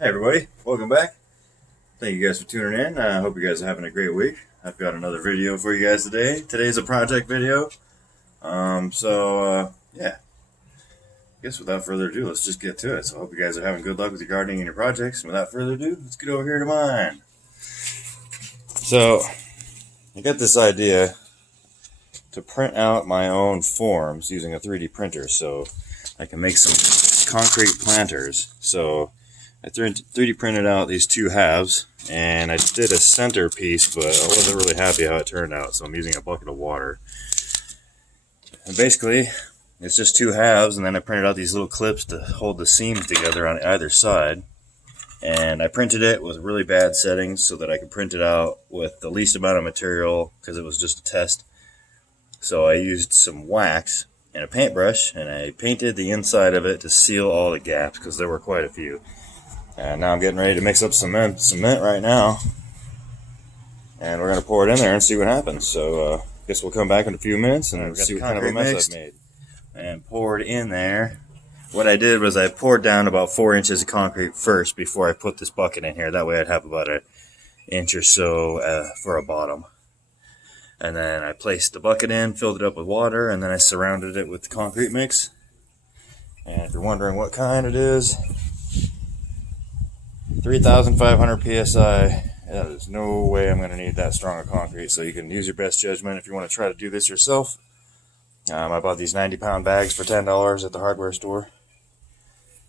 Hey everybody, welcome back. Thank you guys for tuning in. I hope you guys are having a great week. I've got another video for you guys today. Today's a project video. Yeah. I guess without further ado, let's just get to it. So I hope you guys are having good luck with your gardening and your projects. And without further ado, let's get over here to mine. So I got this idea to print out my own forms using a 3D printer so I can make some concrete planters. So I 3D printed out these two halves, and I did a centerpiece, but I wasn't really happy how it turned out, so I'm using a bucket of water. And basically, it's just two halves, and then I printed out these little clips to hold the seams together on either side. And I printed it with really bad settings so that I could print it out with the least amount of material, because it was just a test. So I used some wax and a paintbrush, and I painted the inside of it to seal all the gaps, because there were quite a few. And now I'm getting ready to mix up cement right now, and we're going to pour it in there and see what happens. So I guess we'll come back in a few minutes and see what kind of a mess I've made. And poured in there. What I did was I poured down about 4 inches of concrete first before I put this bucket in here. That way I'd have about an inch or so for a bottom. And then I placed the bucket in, filled it up with water, and then I surrounded it with the concrete mix. And if you're wondering what kind it is, 3,500 psi. Yeah, there's no way I'm going to need that strong of concrete, so you can use your best judgment if you want to try to do this yourself. I bought these 90-pound bags for $10 at the hardware store.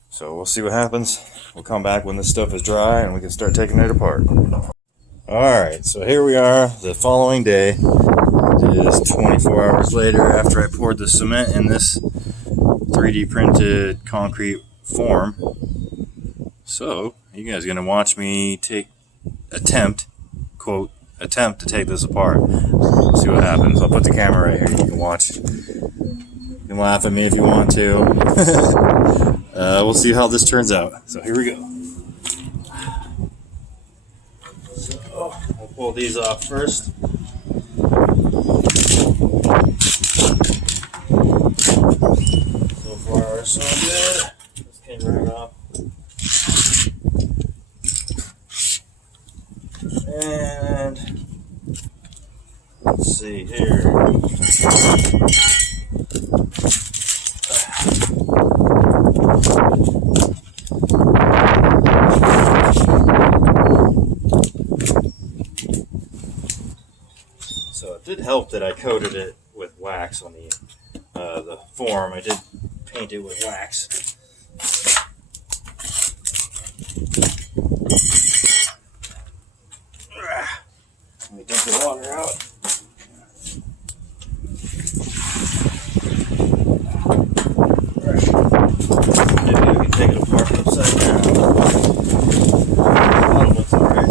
So we'll see what happens. We'll come back when this stuff is dry and we can start taking it apart. Alright, so here we are the following day. It is 24 hours later after I poured the cement in this 3D printed concrete form. So, you guys are going to watch me attempt to take this apart. See what happens. I'll put the camera right here. You can watch. You can laugh at me if you want to. We'll see how this turns out. So here we go. So, we'll pull these off first. So far, so good. This came right off. And let's see here. So it did help that I coated it with wax on the form. I did paint it with wax. Let me dump the water out. Maybe we can take it apart upside down. The bottom looks alright.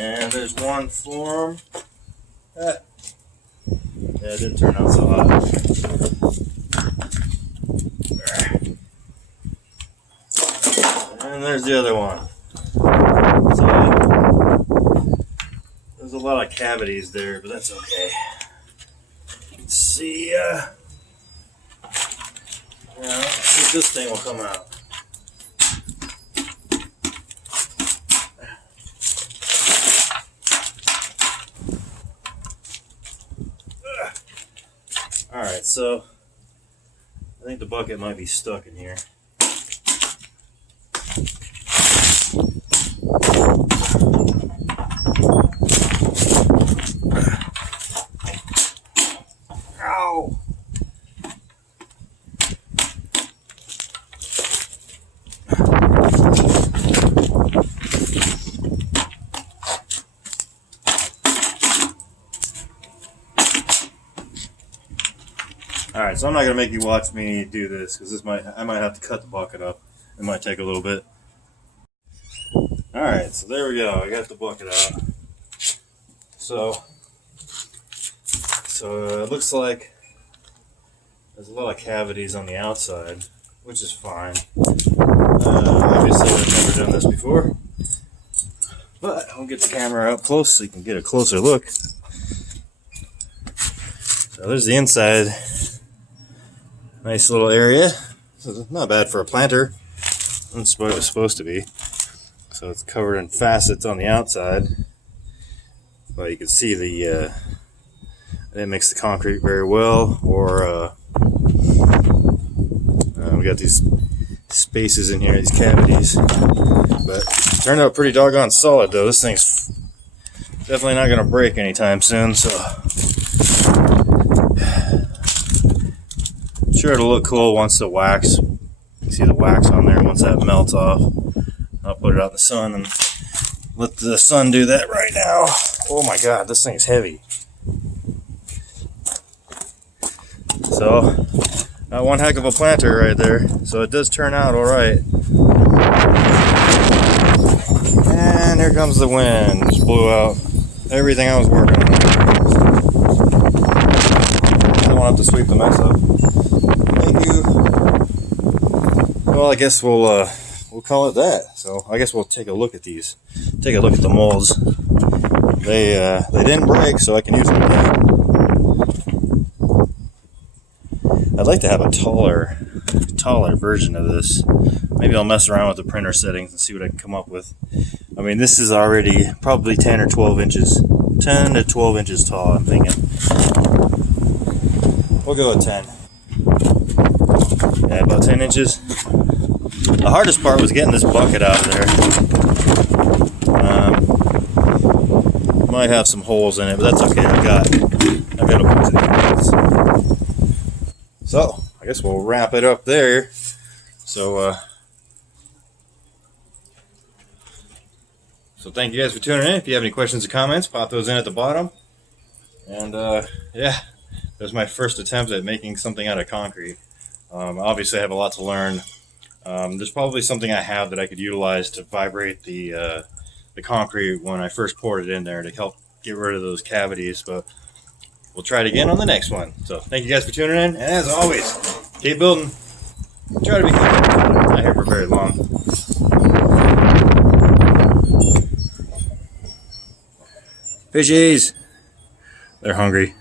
And there's one form. Yeah, it didn't turn out so hot. And there's the other one. So, there's a lot of cavities there, but that's okay. You can see, let's see if this thing will come out. Alright, so I think the bucket might be stuck in here. Ow! Alright, so I'm not going to make you watch me do this, because I might have to cut the bucket up. It might take a little bit. Alright, so there we go. I got the bucket out. So it looks like there's a lot of cavities on the outside, which is fine. Obviously, I've never done this before. But I'll get the camera up close so you can get a closer look. So there's the inside. Nice little area. So it's not bad for a planter. That's what it was supposed to be. So it's covered in facets on the outside. But you can see it didn't mix the concrete very well, or we got these spaces in here, these cavities. But it turned out pretty doggone solid though. This thing's definitely not going to break anytime soon, so I'm sure it'll look cool once the wax, you can see the wax on there, once that melts off. I'll put it out in the sun and let the sun do that right now. Oh my god, this thing's heavy. So, not one heck of a planter right there. So it does turn out alright. And here comes the wind. Just blew out everything I was working on. I don't want to have to sweep the mess up. Thank you. Well, I guess we'll call it that. So I guess we'll take a look at these. Take a look at the molds. They didn't break, so I can use them again. I'd like to have a taller version of this. Maybe I'll mess around with the printer settings and see what I can come up with. I mean, this is already probably 10 or 12 inches. 10 to 12 inches tall, I'm thinking. We'll go with 10. Yeah, about 10 inches. The hardest part was getting this bucket out of there. Might have some holes in it, but that's okay. I've got a bunch of these. So, I guess we'll wrap it up there. So thank you guys for tuning in. If you have any questions or comments, pop those in at the bottom. And yeah, that was my first attempt at making something out of concrete. Obviously, I have a lot to learn. There's probably something I have that I could utilize to vibrate the concrete when I first poured it in there to help get rid of those cavities, but we'll try it again on the next one. So thank you guys for tuning in, and as always, keep building. Try to be not here for very long. Fishies, they're hungry.